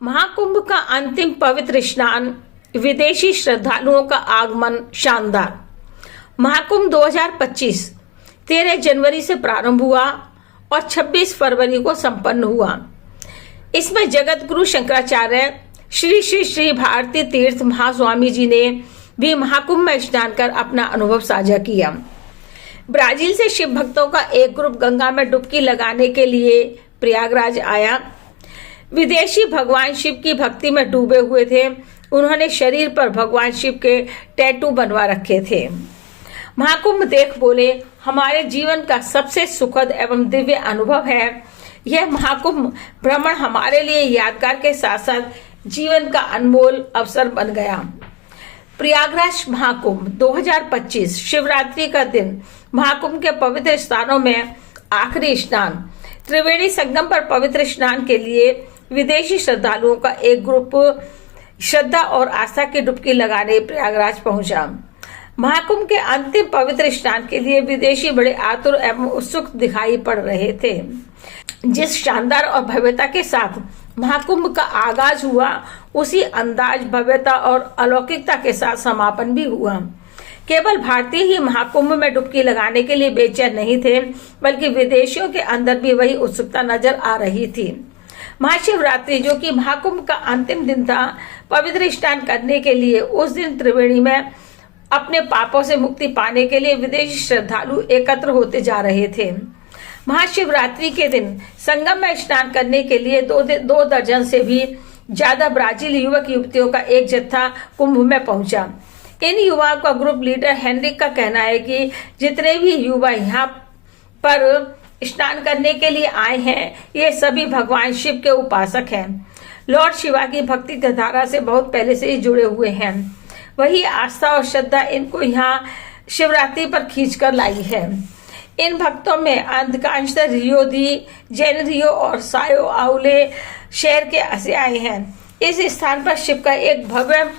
महाकुंभ का अंतिम पवित्र स्नान, विदेशी श्रद्धालुओं का आगमन शानदार। महाकुंभ 2025 13 जनवरी से प्रारंभ हुआ और 26 फरवरी को संपन्न हुआ। इसमें जगत गुरु शंकराचार्य श्री श्री श्री भारती तीर्थ महास्वामी जी ने भी महाकुंभ में स्नान कर अपना अनुभव साझा किया। ब्राजील से शिव भक्तों का एक ग्रुप गंगा में डुबकी लगाने के लिए प्रयागराज आया। विदेशी भगवान शिव की भक्ति में डूबे हुए थे। उन्होंने शरीर पर भगवान शिव के टैटू बनवा रखे थे। महाकुंभ देख बोले, हमारे जीवन का सबसे सुखद एवं दिव्य अनुभव है। यह महाकुंभ भ्रमण हमारे लिए यादगार के साथ साथ जीवन का अनमोल अवसर बन गया। प्रयागराज महाकुंभ 2025 शिवरात्रि का दिन महाकुंभ के पवित्र स्थानों में आखिरी स्नान। त्रिवेणी संगम पर पवित्र स्नान के लिए विदेशी श्रद्धालुओं का एक ग्रुप श्रद्धा और आस्था की डुबकी लगाने प्रयागराज पहुंचा। महाकुंभ के अंतिम पवित्र स्नान के लिए विदेशी बड़े आतुर एवं उत्सुक दिखाई पड़ रहे थे। जिस शानदार और भव्यता के साथ महाकुंभ का आगाज हुआ, उसी अंदाज, भव्यता और अलौकिकता के साथ समापन भी हुआ। केवल भारतीय ही महाकुंभ में डुबकी लगाने के लिए बेचैन नहीं थे, बल्कि विदेशियों के अंदर भी वही उत्सुकता नजर आ रही थी। महाशिवरात्रि, जो कि महाकुंभ का अंतिम दिन था, पवित्र स्नान करने के लिए उस दिन त्रिवेणी में अपने पापों से मुक्ति पाने के लिए विदेशी श्रद्धालु एकत्र होते जा रहे थे। महाशिवरात्रि के दिन संगम में स्नान करने के लिए दो दर्जन से भी ज्यादा ब्राजील युवक युवतियों का एक जत्था कुंभ में पहुंचा। इन युवाओं का ग्रुप लीडर हेनरिक का कहना है कि जितने भी युवा यहाँ पर स्नान करने के लिए आए हैं, ये सभी भगवान शिव के उपासक हैं। लॉर्ड शिवा की भक्ति धारा से बहुत पहले से ही जुड़े हुए हैं। वही आस्था और श्रद्धा इनको यहाँ शिवरात्रि पर खींचकर लाई है। इन भक्तों में अधिकांशतः रियो दी जेनेरियो और सायो आउले शहर के से आए हैं। इस स्थान पर शिव का एक भव्य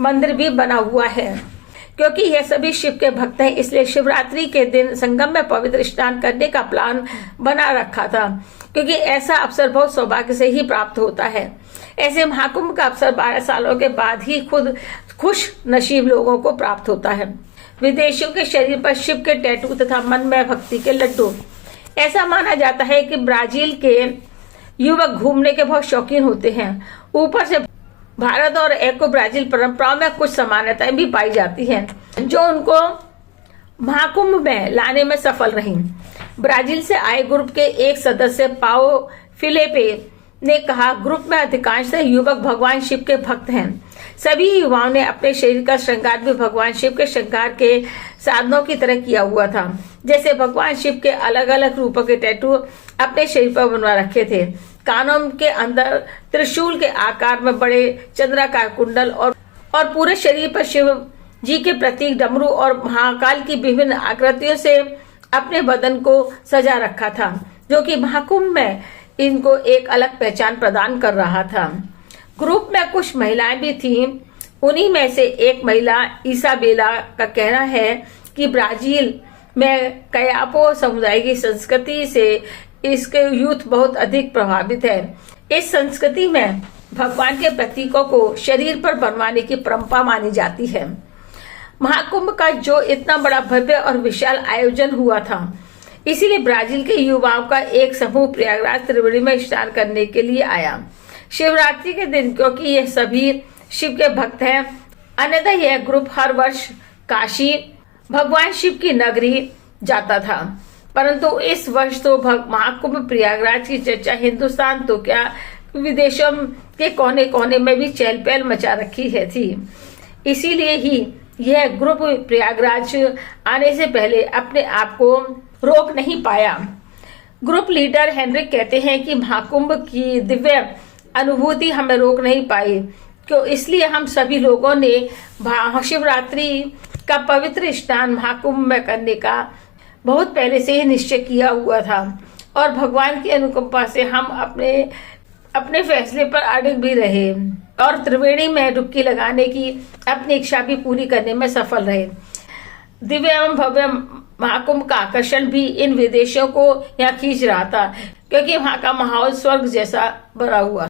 मंदिर भी बना हुआ है। क्योंकि यह सभी शिव के भक्त हैं, इसलिए शिवरात्रि के दिन संगम में पवित्र स्नान करने का प्लान बना रखा था, क्योंकि ऐसा अवसर बहुत सौभाग्य से ही प्राप्त होता है। ऐसे महाकुंभ का अवसर 12 सालों के बाद ही खुद खुश नसीब लोगों को प्राप्त होता है। विदेशियों के शरीर पर शिव के टैटू तथा मन में भक्ति के लड्डू। ऐसा माना जाता है कि ब्राजील के युवक घूमने के बहुत शौकीन होते हैं। ऊपर से भारत और एको ब्राजील परंपराओं में कुछ समानताएं भी पाई जाती हैं, जो उनको महाकुंभ में लाने में सफल रही। ब्राजील से आए ग्रुप के एक सदस्य पाओ फिलिपे ने कहा, ग्रुप में अधिकांश युवक भगवान शिव के भक्त हैं। सभी युवाओं ने अपने शरीर का श्रृंगार भी भगवान शिव के श्रृंगार के साधनों की तरह किया हुआ था। जैसे भगवान शिव के अलग अलग रूपों के टैटू अपने शरीर पर बनवा रखे थे। कानों के अंदर त्रिशूल के आकार में बड़े चंद्राकार कुंडल और पूरे शरीर पर शिव जी के प्रतीक डमरू और महाकाल की विभिन्न आकृतियों से अपने बदन को सजा रखा था, जो कि महाकुंभ में इनको एक अलग पहचान प्रदान कर रहा था। ग्रुप में कुछ महिलाएं भी थीं। उन्हीं में से एक महिला इसाबेला का कहना है कि ब्राजील में कयापो समुदाय की संस्कृति से इसके यूथ बहुत अधिक प्रभावित है। इस संस्कृति में भगवान के प्रतीकों को शरीर पर बनवाने की परंपरा मानी जाती है। महाकुंभ का जो इतना बड़ा भव्य और विशाल आयोजन हुआ था, इसीलिए ब्राजील के युवाओं का एक समूह प्रयागराज त्रिवेणी में स्नान करने के लिए आया शिवरात्रि के दिन, क्योंकि ये सभी शिव के भक्त हैं। अन्यथा यह ग्रुप हर वर्ष काशी भगवान शिव की नगरी जाता था, परंतु इस वर्ष तो महाकुंभ प्रयागराज की चर्चा हिंदुस्तान तो क्या विदेशों के कोने कोने में भी चहल पहल मचा रखी है थी। इसीलिए ही यह ग्रुप प्रयागराज आने से पहले अपने आप को रोक नहीं पाया। ग्रुप लीडर हेनरिक कहते हैं कि महाकुंभ की दिव्य अनुभूति हमें रोक नहीं पाई, क्यों इसलिए हम सभी लोगों ने शिवरात्रि का पवित्र स्नान महाकुंभ में करने का बहुत पहले से ही निश्चय किया हुआ था, और भगवान की अनुकंपा से हम अपने फैसले पर अड़िग भी रहे और त्रिवेणी में डुबकी लगाने की अपनी इच्छा भी पूरी करने में सफल रहे। दिव्य एवं भव्य महाकुंभ का आकर्षण भी इन विदेशियों को यहाँ खींच रहा था, क्योंकि वहाँ का माहौल स्वर्ग जैसा भरा हुआ।